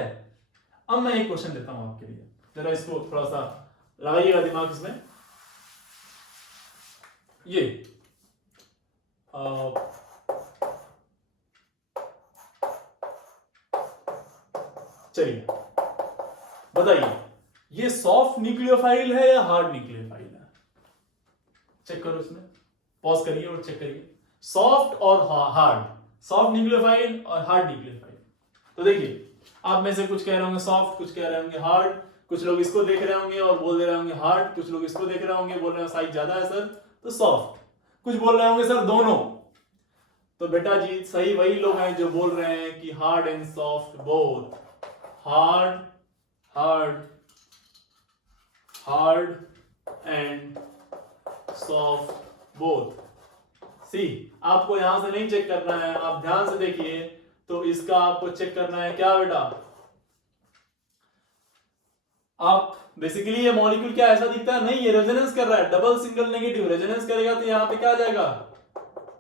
अब मैं एक क्वेश्चन देता हूं आपके लिए, जरा इसको थोड़ा सा लगाइएगा दिमाग इसमें। ये चलिए बताइए, ये सॉफ्ट न्यूक्लियोफाइल है या हार्ड न्यूक्लियोफाइल है? चेक करो इसमें, पॉज करिए और चेक करिए, सॉफ्ट और हार्ड, सॉफ्ट न्यूक्लियोफाइल और हार्ड न्यूक्लियोफाइल। तो देखिए, आप में से कुछ कह रहे होंगे सॉफ्ट, कुछ कह रहे होंगे हार्ड, कुछ लोग इसको देख रहे होंगे और बोल रहे होंगे हार्ड, कुछ लोग इसको देख रहे होंगे बोल रहे हैं साइज ज्यादा है सर तो सॉफ्ट, कुछ बोल रहे होंगे सर दोनों। तो बेटा जी सही वही लोग हैं जो बोल रहे हैं कि hard and soft both, hard hard hard and soft both. See आपको यहां से नहीं चेक करना है, आप ध्यान से देखिए, तो इसका आपको चेक करना है क्या बेटा, आप बेसिकली ये मॉलिक्यूल क्या ऐसा दिखता है, नहीं ये रेजोनेंस कर रहा है, डबल सिंगल नेगेटिव रेजोनेंस करेगा तो यहाँ पे क्या आ जाएगा,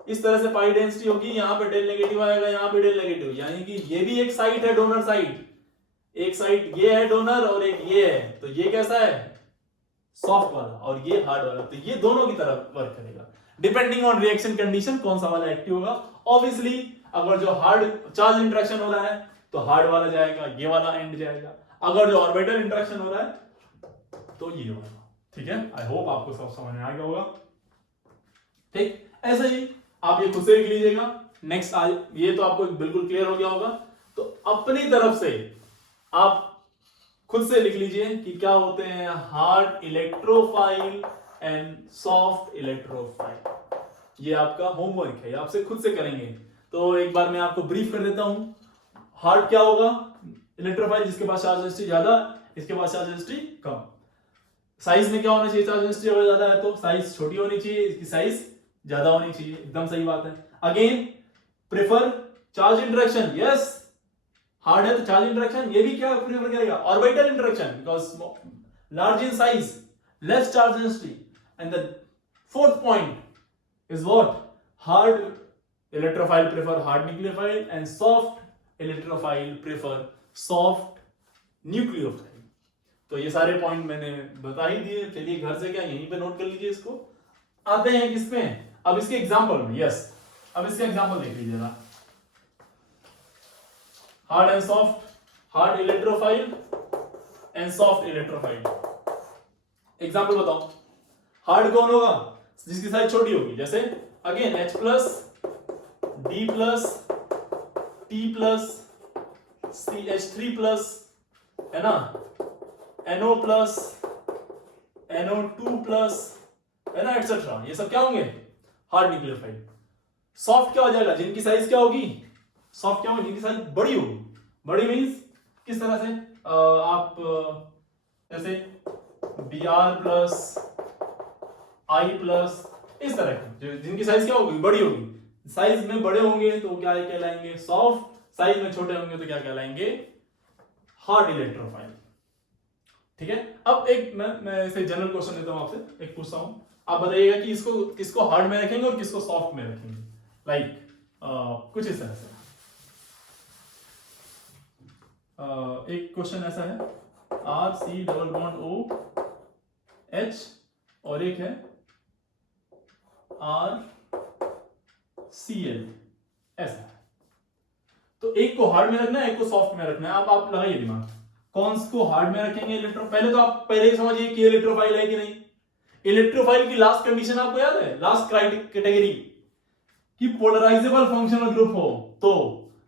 इस तरह से पाई डेंसिटी होगी, यहाँ पे डेल नेगेटिव आएगा, यहाँ पे डेल नेगेटिव, यानी कि ये भी एक साइड है, डोनर साइड, एक साइड ये है डोनर और एक ये है, तो ये कैसा है सॉफ्ट वाला और ये हार्ड वाला, तो ये दोनों की तरफ वर्क करेगा डिपेंडिंग ऑन रिएक्शन कंडीशन, कौन सा वाला एक्टिव होगा। ऑब्वियसली अगर जो हार्ड चार्ज इंटरेक्शन हो रहा है तो हार्ड वाला जाएगा, ये वाला एंड जाएगा, अगर जो ऑर्बिटल इंटरेक्शन हो रहा है तो ये वाला। ठीक है, आई होप आपको सब समझ में आ गया होगा। ठीक, ऐसे ही आप ये खुद से लिख लीजिएगा। नेक्स्ट आज ये तो आपको बिल्कुल क्लियर हो गया होगा, तो अपनी तरफ से आप खुद से लिख लीजिए कि क्या होते हैं hard electrophile and soft electrophile. ये आपका होमवर्क है, आपसे खुद से करेंगे। तो एक बार मैं आपको ब्रीफ कर देता हूं। हार्ड क्या होगा, इलेक्ट्रोफाइल जिसके पास चार्ज डेंसिटी ज्यादा, इसके पास चार्ज डेंसिटी कम। साइज में क्या होना चाहिए, चार्ज डेंसिटी अगर ज्यादा है तो साइज छोटी होनी चाहिए, इसकी साइज ज्यादा होनी चाहिए, एकदम सही बात है। Again prefer charge interaction, yes hard है तो चार्ज इंटरेक्शन, ये भी क्या प्रेफर करेगा orbital interaction, because large in size less charge density. And the fourth point is what, hard electrophile prefer hard nucleophile and soft electrophile prefer soft nucleophile. तो ये सारे point मैंने बता ही दिए, चलिए घर से क्या यहीं पे नोट कर लीजिए इसको। आते हैं किसमें, अब इसके एग्जांपल में। यस, अब इसके एग्जांपल देख लीजिए जरा, hard and soft, hard electrophile and soft electrophile. Example बताओ, हार्ड कौन होगा, जिसकी साइज छोटी होगी, जैसे again H plus, D plus, T plus, CH3 plus, है ना, NO प्लस, NO2 प्लस, है ना, एटसेट्रा, ये सब क्या होंगे हार्ड न्यूक्लियोफाइल। सॉफ्ट क्या हो जाएगा, जिनकी साइज क्या होगी, सॉफ्ट क्या होगी, जिनकी साइज बड़ी होगी। बड़ी मींस किस तरह से, आप जैसे Br प्लस, I प्लस, इस तरह की जिनकी साइज क्या होगी बड़ी होगी। साइज में बड़े होंगे तो क्या कहलाएंगे सॉफ्ट, साइज में छोटे होंगे तो क्या कहलाएंगे हार्ड इलेक्ट्रोफाइल। ठीक है, अब एक मैं ऐसे जनरल क्वेश्चन देता हूं आपसे, एक पूछता हूं, आप बताइएगा कि इसको किसको हार्ड में रखेंगे और किसको सॉफ्ट में रखेंगे। लाइक कुछ इस तरह से एक क्वेश्चन ऐसा है, RC डबल बॉन्ड OH और एक है RCl, ऐसा है। तो एक को हार्ड में रखना है, एक को सॉफ्ट में रखना है। आप लगाइए दिमाग, कौन को हार्ड में रखेंगे इलेक्ट्रो, पहले तो आप पहले ही समझिए कि इलेक्ट्रोफाइल है कि नहीं। इलेक्ट्रोफाइल की लास्ट कंडीशन आपको याद है, लास्ट कैटेगरी कि पोलराइजेबल फंक्शनल ग्रुप हो तो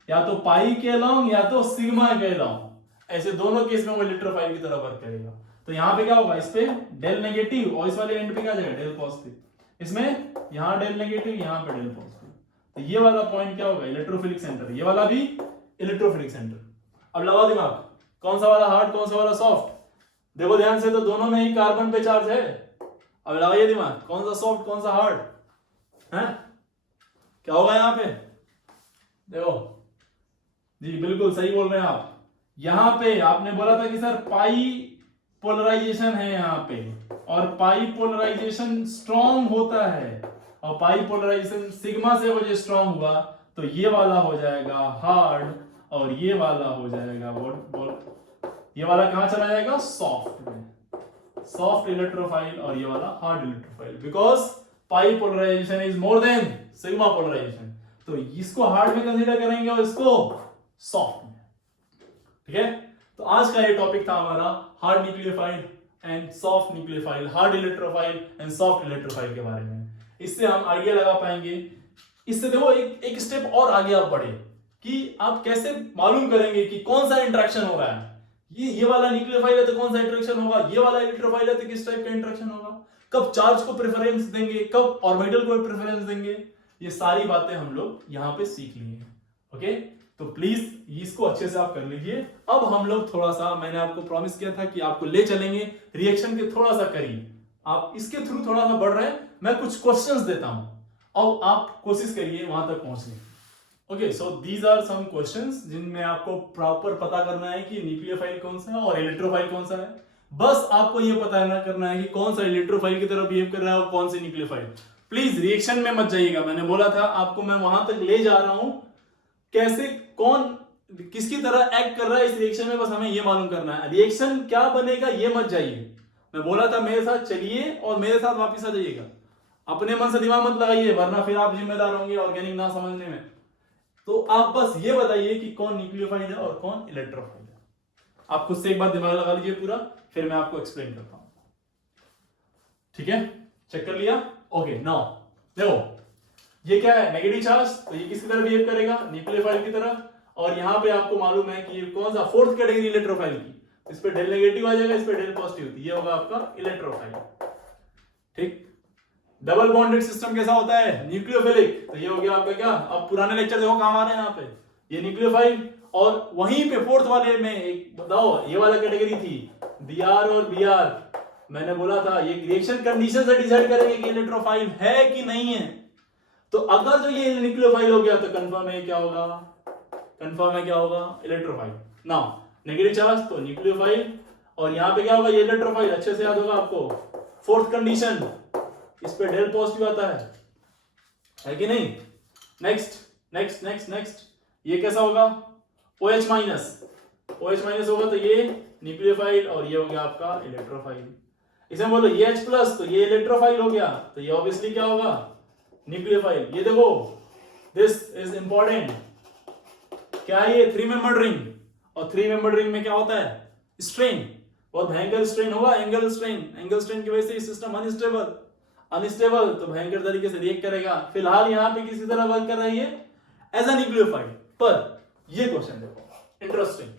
या तो पाई के अलोंग या तो सिग्मा के अलोंग, ऐसे दोनों केस में वो इलेक्ट्रोफाइल की तरह वर्क करेगा। तो यहाँ पे क्या होगा, इस पे डेल नेगेटिव और इस वाले एंड पे क्या जाएगा डेल पॉजिटिव, इसमें यहाँ डेल नेगेटिव यहाँ पे डेल पॉजिटिव। तो ये वाला पॉइंट क्या होगा इलेक्ट्रोफिलिक सेंटर, ये वाला भी इलेक्ट्रोफिलिक सेंटर। अब लगाओ दिमाग, कौन सा वाला हार्ड कौन सा वाला सॉफ्ट, देखो ध्यान से, तो दोनों में ही कार्बन पे चार्ज है। अब लगाइए दिमाग, कौन सा सॉफ्ट कौन सा हार्ड है, क्या होगा यहाँ पे, देखो जी बिल्कुल सही बोल रहे हैं आप। यहां पे आपने बोला था कि सर पाई पोलराइजेशन है यहाँ पे, और पाई पोलराइजेशन स्ट्रॉन्ग होता है, और पाई पोलराइजेशन सिग्मा से वजह स्ट्रॉन्ग हुआ, तो ये वाला हो जाएगा हार्ड और ये वाला हो जाएगा ये वाला कहां चला जाएगा, सॉफ्ट में, सॉफ्ट इलेक्ट्रोफाइल, और ये वाला hard electrophile, because pi polarization is more than sigma polarization, तो इसको हार्ड में कंसीडर करेंगे और इसको सॉफ्ट में। ठीक है, तो आज का ये टॉपिक था हमारा hard nucleophile and soft nucleophile, hard electrophile and soft electrophile के बारे में। इससे हम आइडिया लगा पाएंगे। इससे देखो एक स्टेप और आगे आप बढ़े कि आप कैसे मालूम करेंगे कि कौन सा इंटरेक्शन हो रहा है, ये वाला न्यूक्लियोफाइल है तो कौन सा इंटरेक्शन होगा, ये वाला इलेक्ट्रोफाइल है तो किस टाइप का इंटरेक्शन होगा, कब चार्ज को प्रेफरेंस देंगे, कब ऑर्बिटल को प्रेफरेंस देंगे, ये सारी बातें हम लोग यहाँ पे सीख लिए हैं। ओके, तो प्लीज इसको अच्छे से आप कर लीजिए। अब हम लोग थोड़ा सा, मैंने आपको प्रॉमिस किया था कि आपको ले चलेंगे रिएक्शन के थोड़ा सा करीब, आप इसके थ्रू थोड़ा सा बढ़ रहे हैं, मैं कुछ क्वेश्चंस देता हूं और आप कोशिश करिए वहां तक पहुंचने। Okay, so these are some questions जिनमें आपको प्रॉपर पता करना है कि न्यूक्लियोफाइल कौन सा है और इलेक्ट्रोफाइल कौन सा है। बस आपको ये पता करना है कि कौन सा इलेक्ट्रोफाइल की तरह बिहेव कर रहा है और कौन सी न्यूक्लियोफाइल। प्लीज रिएक्शन में मत जाइएगा, मैंने बोला था आपको मैं वहां तक ले जा रहा हूं, कैसे कौन किसकी तरह एक्ट कर रहा है इस रिएक्शन में, बस हमें ये मालूम करना है। रिएक्शन क्या बनेगा ये मत जाइए, मैं बोला था मेरे साथ चलिए और मेरे साथ वापस आ जाइएगा, अपने मन से दिमाग मत लगाइए वरना फिर आप जिम्मेदार होंगे ऑर्गेनिक ना समझने में। तो आप बस ये बताइए कि कौन न्यूक्लियोफाइल है और कौन इलेक्ट्रोफाइल है, आप खुद से एक बार दिमाग लगा लीजिए पूरा, फिर मैं आपको एक्सप्लेन करता हूं। ठीक है, चेक कर लिया। ओके, नाउ देखो ये क्या है, नेगेटिव चार्ज, तो ये किसकी तरह बिहेव करेगा, न्यूक्लियोफाइल की तरह, और यहां पे आपको मालूम है कि ये कौन सा फोर्थ कैटेगरी इलेक्ट्रोफाइल की, इस पे डेल नेगेटिव आ जाएगा, इस पे डेल पॉजिटिव, ये होगा आपका इलेक्ट्रोफाइल। ठीक, डबल बॉन्डेड सिस्टम कैसा होता है, न्यूक्लियोफिलिक, तो ये हो गया आपका क्या, अब पुराने लेक्चर देखो काम आ रहे हैं यहाँ पे, ये न्यूक्लियोफाइल, और वहीं पे फोर्थ वाले में एक बताओ ये वाला कैटेगरी थी बीआर और बीआर, मैंने बोला था ये रिएक्शन कंडीशन से डिसाइड करेंगे कि इलेक्ट्रोफाइल है कि नहीं है। तो अगर जो ये न्यूक्लियोफाइल हो गया तो कंफर्म है क्या होगा, कंफर्म है क्या होगा, इलेक्ट्रोफाइल। नाउ नेगेटिव चार्ज तो न्यूक्लियोफाइल, और यहां पे क्या होगा, ये इलेक्ट्रोफाइल, अच्छे से याद होगा आपको। फोर्थ कंडीशन, इस पे डेल पॉजिटिव आता है कि नहीं। नेक्स्ट नेक्स्ट नेक्स्ट नेक्स्ट, ये कैसा होगा, OH माइनस, OH माइनस होगा तो ये न्यूक्लियोफाइल, और ये हो गया आपका इलेक्ट्रोफाइल। इसमें बोलो ये H प्लस, तो ये इलेक्ट्रोफाइल हो गया, तो ये ऑब्वियसली क्या होगा, न्यूक्लियोफाइल। ये देखो दिस इज इंपॉर्टेंट, क्या है ये, 3 मेंबर्ड रिंग, और 3 मेंबर्ड रिंग में क्या होता है, स्ट्रेन, बहुत भयंकर स्ट्रेन होगा, एंगल स्ट्रेन की वजह से सिस्टम अनस्टेबल, तो भयंकर तरीके से रिएक्ट करेगा। फिलहाल यहाँ पे किसी तरह वर्क कर रही है एज अ न्यूक्लियोफाइल, पर ये क्वेश्चन देखो इंटरेस्टिंग,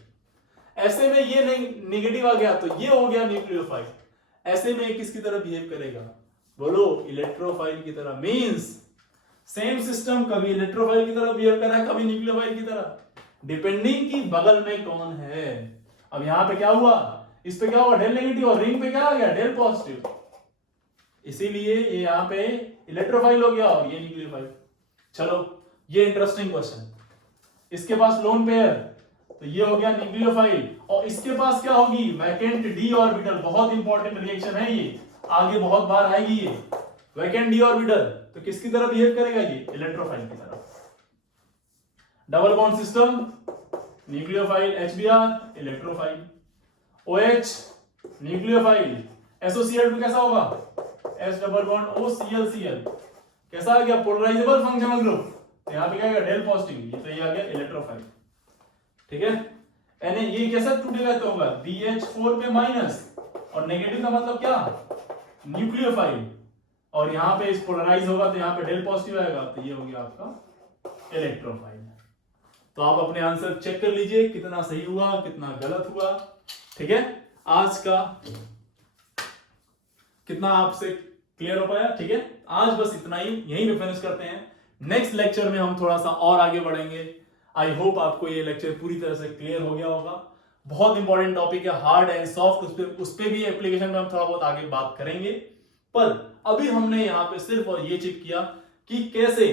ऐसे में ये नेगेटिव आ गया तो ये हो गया न्यूक्लियोफाइल, ऐसे में किसकी तरह बिहेव करेगा, बोलो इलेक्ट्रोफाइल की तरह। मींस सेम सिस्टम कभी इलेक्ट्रोफाइल की तरह बिहेव कर रहा है, कभी न्यूक्लियोफाइल की तरह, डिपेंडिंग की बगल में कौन है। अब यहां पे क्या हुआ, इस पे क्या हुआ, डेल नेगेटिव, और रिंग पे क्या आ गया, डेल पॉजिटिव, इसीलिए ये यहां पे इलेक्ट्रोफाइल हो गया और ये न्यूक्लियोफाइल। चलो ये इंटरेस्टिंग क्वेश्चन, इसके पास लोन पेयर, तो ये हो गया न्यूक्लियोफाइल, और इसके पास क्या होगी, वैकेंट डी ऑर्बिटल, बहुत इंपॉर्टेंट रिएक्शन है ये, आगे बहुत बार आएगी ये, वैकेंट डी ऑर्बिटल, तो किसकी तरह बिहेव करेगा, ये इलेक्ट्रोफाइल की तरह। Double bond system, nucleophile HBr, electrophile, OH nucleophile, associate कैसा होगा, S डबल बॉन्ड OCl, कैसा आ गया, पोलराइजेबल फंक्शनल ग्रुप, तो यहां पे क्या आएगा, डेल पॉजिटिव, ये तो ये आ गया इलेक्ट्रोफाइल। ठीक है, यानी ये कैसा टूटेगा तो होगा BH4 पे माइनस, और नेगेटिव का मतलब क्या, न्यूक्लियोफाइल, और यहां पे इस पोलराइज होगा तो यहां पे डेल पॉजिटिव आएगा, तो ये हो गया आपका इलेक्ट्रोफाइल। तो आप अपने आंसर चेक कर लीजिए कितना सही हुआ कितना गलत हुआ। ठीक है, आज का कितना आपसे क्लियर हो पाया। ठीक है, आज बस इतना ही, यहीं पे फिनिश करते हैं। नेक्स्ट लेक्चर में हम थोड़ा सा और आगे बढ़ेंगे। आई होप आपको ये लेक्चर पूरी तरह से क्लियर हो गया होगा। बहुत इंपॉर्टेंट टॉपिक है, हार्ड एंड सॉफ्ट, उस पे भी एप्लीकेशन में हम थोड़ा बहुत आगे बात करेंगे। पर अभी हमने यहाँ पे सिर्फ और ये चेक किया कि कैसे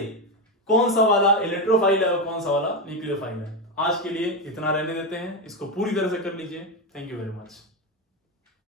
कौन सा वाला इलेक्ट्रोफाइल है और कौन सा वाला न्यूक्लियोफाइल है। आज के लिए इतना रहने देते हैं, इसको पूरी तरह से कर लीजिए। Thank you very much.